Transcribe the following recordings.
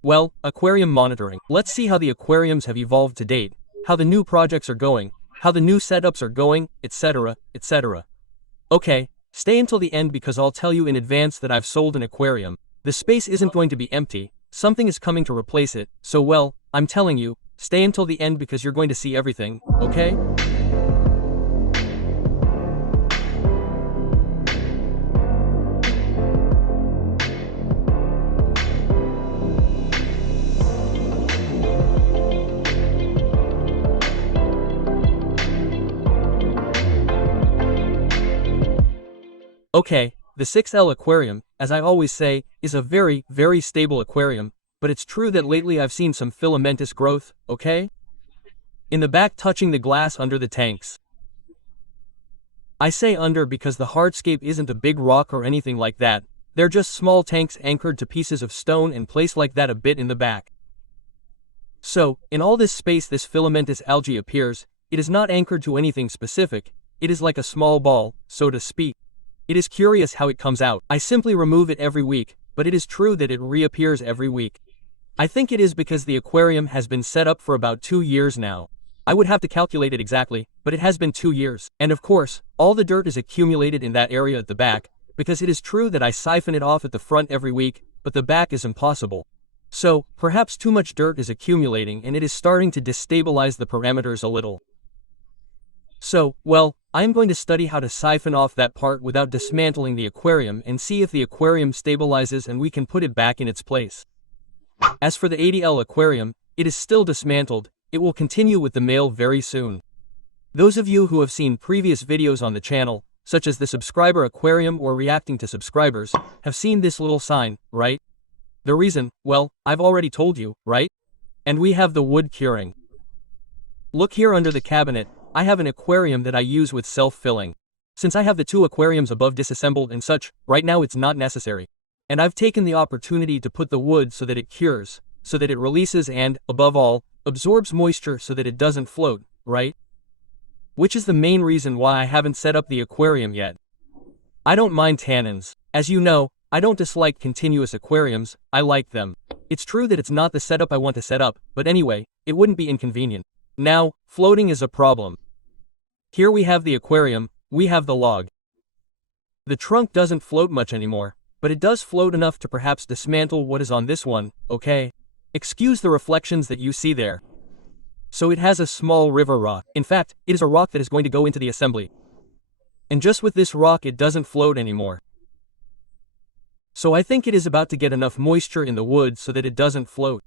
Well, aquarium monitoring. Let's see how the aquariums have evolved to date, how the new projects are going, how the new setups are going, etc., etc. Okay, stay until the end because I'll tell you in advance that I've sold an aquarium. The space isn't going to be empty, something is coming to replace it, so well, I'm telling you, stay until the end because you're going to see everything, okay? Okay, the 6L aquarium, as I always say, is a very, very stable aquarium, but it's true that lately I've seen some filamentous growth, okay? In the back touching the glass under the tanks. I say under because the hardscape isn't a big rock or anything like that, they're just small tanks anchored to pieces of stone and placed like that a bit in the back. So, in all this space this filamentous algae appears, it is not anchored to anything specific, it is like a small ball, so to speak. It is curious how it comes out. I simply remove it every week, but it is true that it reappears every week. I think it is because the aquarium has been set up for about 2 years now. I would have to calculate it exactly, but it has been 2 years. And of course, all the dirt is accumulated in that area at the back, because it is true that I siphon it off at the front every week, but the back is impossible. So, perhaps too much dirt is accumulating and it is starting to destabilize the parameters a little. So, well, I'm going to study how to siphon off that part without dismantling the aquarium and see if the aquarium stabilizes and we can put it back in its place. As for the 80L aquarium, it is still dismantled, it will continue with the male very soon. Those of you who have seen previous videos on the channel, such as the subscriber aquarium or reacting to subscribers, have seen this little sign, right? The reason, well, I've already told you, right? And we have the wood curing. Look here under the cabinet, I have an aquarium that I use with self-filling. Since I have the 2 aquariums above disassembled and such, right now it's not necessary. And I've taken the opportunity to put the wood so that it cures, so that it releases and, above all, absorbs moisture so that it doesn't float, right? Which is the main reason why I haven't set up the aquarium yet. I don't mind tannins. As you know, I don't dislike continuous aquariums, I like them. It's true that it's not the setup I want to set up, but anyway, it wouldn't be inconvenient. Now, floating is a problem. Here we have the aquarium, we have the log. The trunk doesn't float much anymore, but it does float enough to perhaps dismantle what is on this one, okay? Excuse the reflections that you see there. So it has a small river rock. In fact, it is a rock that is going to go into the assembly. And just with this rock it doesn't float anymore. So I think it is about to get enough moisture in the wood so that it doesn't float.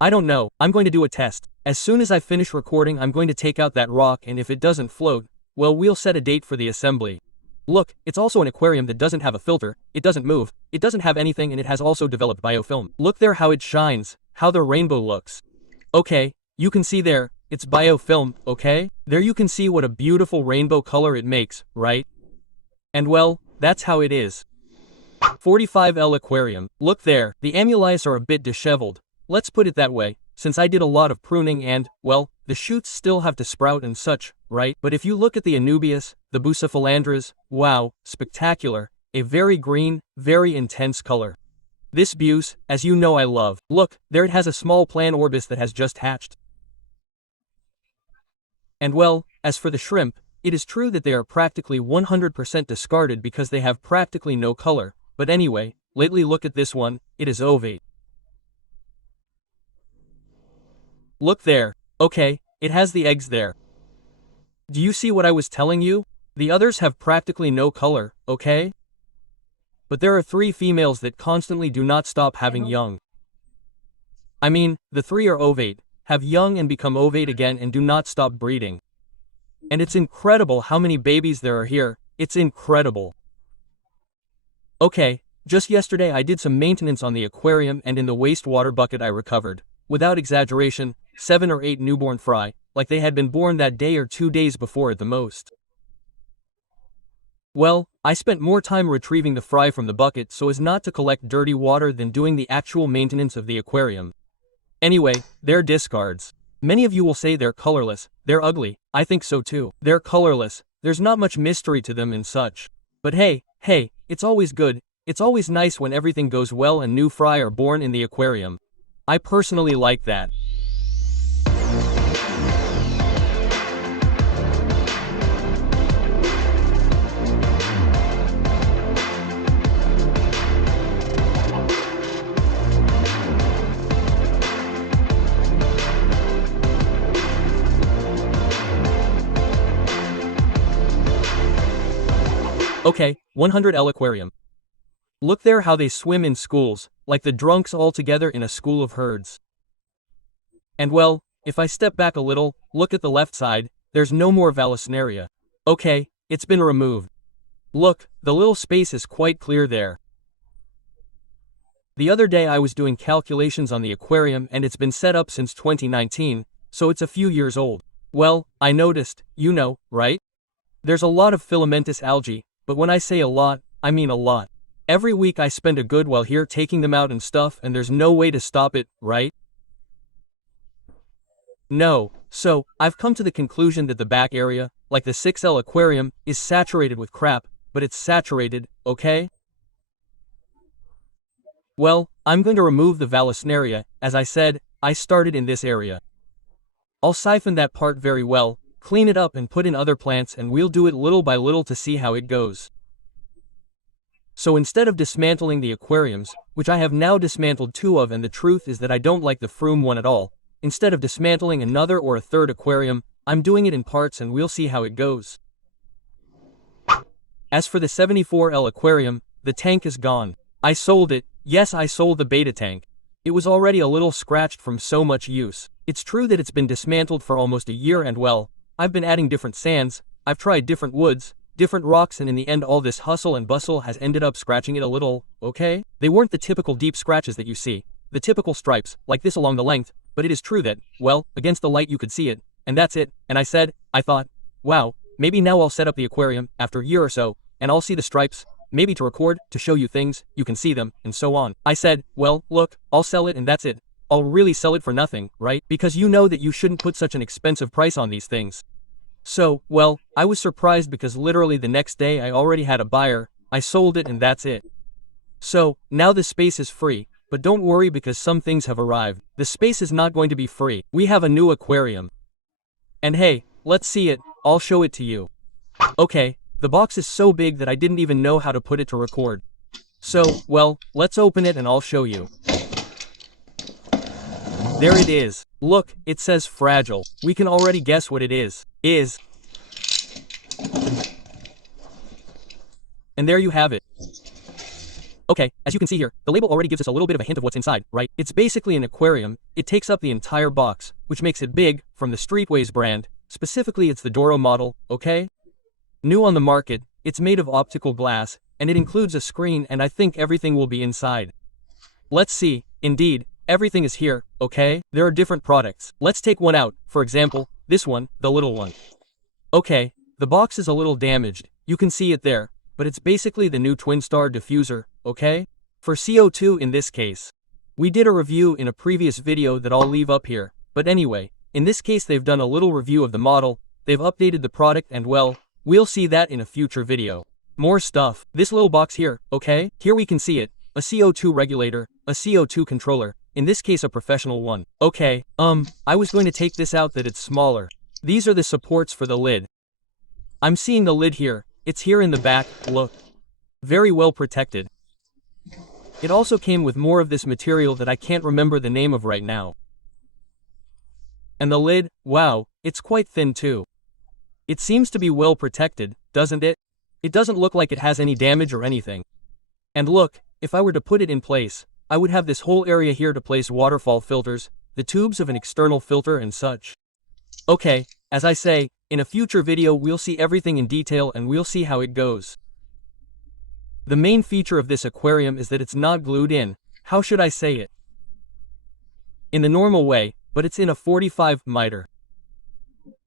I don't know, I'm going to do a test. As soon as I finish recording I'm going to take out that rock and if it doesn't float, well we'll set a date for the assembly. Look, it's also an aquarium that doesn't have a filter, it doesn't move, it doesn't have anything and it has also developed biofilm. Look there how it shines, how the rainbow looks. Okay, you can see there, it's biofilm, okay? There you can see what a beautiful rainbow color it makes, right? And well, that's how it is. 45L aquarium, look there, the amulets are a bit disheveled. Let's put it that way, since I did a lot of pruning and, well, the shoots still have to sprout and such, right? But if you look at the Anubias, the Bucephalandras, wow, spectacular, a very green, very intense color. This buse, as you know I love. Look, there it has a small plan orbis that has just hatched. And well, as for the shrimp, it is true that they are practically 100% discarded because they have practically no color, but anyway, lately look at this one, it is ovate. Look there, okay, it has the eggs there. Do you see what I was telling you? The others have practically no color, okay? But there are 3 females that constantly do not stop having young. I mean, the 3 are ovate, have young and become ovate again and do not stop breeding. And it's incredible how many babies there are here, it's incredible. Okay, just yesterday I did some maintenance on the aquarium and in the wastewater bucket I recovered, without exaggeration, 7 or 8 newborn fry, like they had been born that day or 2 days before at the most. Well, I spent more time retrieving the fry from the bucket so as not to collect dirty water than doing the actual maintenance of the aquarium. Anyway, they're discards. Many of you will say they're colorless, they're ugly, I think so too. They're colorless, there's not much mystery to them and such. But hey, it's always good, It's always nice when everything goes well and new fry are born in the aquarium. I personally like that. Okay, 100L Aquarium. Look there how they swim in schools, like the drunks all together in a school of herds. And well, if I step back a little, look at the left side, there's no more Vallisneria. Okay, it's been removed. Look, the little space is quite clear there. The other day I was doing calculations on the aquarium and it's been set up since 2019, so it's a few years old. Well, I noticed, you know, right? There's a lot of filamentous algae, but when I say a lot, I mean a lot. Every week I spend a good while here taking them out and stuff and there's no way to stop it, right? No, so, I've come to the conclusion that the back area, like the 6L aquarium, is saturated with crap, but it's saturated, okay? Well, I'm going to remove the Vallisneria. As I said, I started in this area. I'll siphon that part very well, clean it up and put in other plants and we'll do it little by little to see how it goes. So instead of dismantling the aquariums, which I have now dismantled 2 of and the truth is that I don't like the FishRoom one at all, instead of dismantling another or a third aquarium, I'm doing it in parts and we'll see how it goes. As for the 74L aquarium, the tank is gone. I sold it. Yes, I sold the beta tank. It was already a little scratched from so much use. It's true that it's been dismantled for almost a year and well, I've been adding different sands, I've tried different woods, different rocks and in the end all this hustle and bustle has ended up scratching it a little, okay? They weren't the typical deep scratches that you see, the typical stripes, like this along the length, but it is true that, well, against the light you could see it, and that's it, and I thought, wow, maybe now I'll set up the aquarium, after a year or so, and I'll see the stripes, maybe to record, to show you things, you can see them, and so on. I said, well, look, I'll sell it and that's it. I'll really sell it for nothing, right? Because you know that you shouldn't put such an expensive price on these things. So, well, I was surprised because literally the next day I already had a buyer, I sold it and that's it. So, now the space is free, but don't worry because some things have arrived. The space is not going to be free. We have a new aquarium. And hey, let's see it, I'll show it to you. Okay, the box is so big that I didn't even know how to put it to record. So, well, let's open it and I'll show you. There it is. Look, it says fragile. We can already guess what it is. And there you have it. Okay, as you can see here, the label already gives us a little bit of a hint of what's inside, right? It's basically an aquarium. It takes up the entire box, which makes it big, from the Streetways brand. Specifically, it's the Doro model, okay? New on the market, it's made of optical glass, and it includes a screen and I think everything will be inside. Let's see, indeed, everything is here, okay? There are different products. Let's take one out, for example, this one, the little one. Okay, the box is a little damaged, you can see it there, but it's basically the new Twin Star diffuser, okay? For CO2 in this case. We did a review in a previous video that I'll leave up here, but anyway, in this case they've done a little review of the model, they've updated the product and well, we'll see that in a future video. More stuff. This little box here, okay? Here we can see it, a CO2 regulator, a CO2 controller, in this case a professional one. Okay, I was going to take this out that it's smaller. These are the supports for the lid. I'm seeing the lid here, it's here in the back, look. Very well protected. It also came with more of this material that I can't remember the name of right now. And the lid, wow, it's quite thin too. It seems to be well protected, doesn't it? It doesn't look like it has any damage or anything. And look, if I were to put it in place, I would have this whole area here to place waterfall filters, the tubes of an external filter and such. Okay, as I say, in a future video we'll see everything in detail and we'll see how it goes. The main feature of this aquarium is that it's not glued in, how should I say it? In the normal way, but it's in a 45 miter.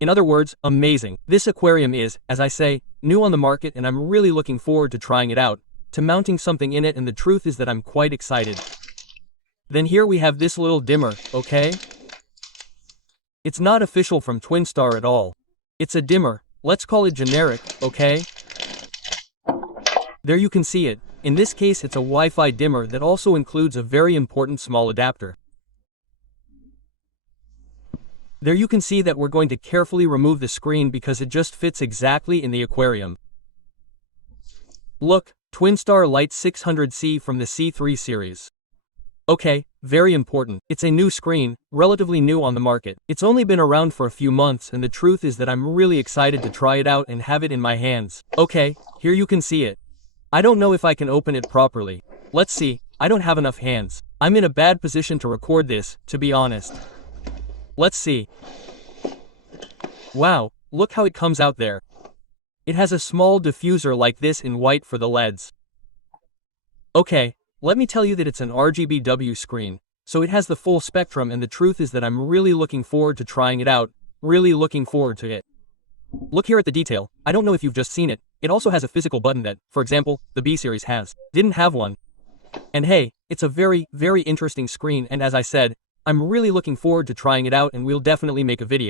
In other words, amazing. This aquarium is, as I say, new on the market and I'm really looking forward to trying it out, to mounting something in it and the truth is that I'm quite excited. Then here we have this little dimmer, okay? It's not official from Twin Star at all. It's a dimmer, let's call it generic, okay? There you can see it, In this case it's a Wi-Fi dimmer that also includes a very important small adapter. There you can see that we're going to carefully remove the screen because it just fits exactly in the aquarium. Look, Twin Star Light 600C from the C3 series. Okay, very important. It's a new screen, relatively new on the market. It's only been around for a few months and the truth is that I'm really excited to try it out and have it in my hands. Okay, here you can see it. I don't know if I can open it properly. Let's see, I don't have enough hands. I'm in a bad position to record this, to be honest. Let's see. Wow, look how it comes out there. It has a small diffuser like this in white for the LEDs. Okay, let me tell you that it's an RGBW screen, so it has the full spectrum and the truth is that I'm really looking forward to trying it out, really looking forward to it. Look here at the detail, I don't know if you've just seen it, it also has a physical button that, for example, the B series didn't have one. And hey, it's a very, very interesting screen and as I said, I'm really looking forward to trying it out and we'll definitely make a video.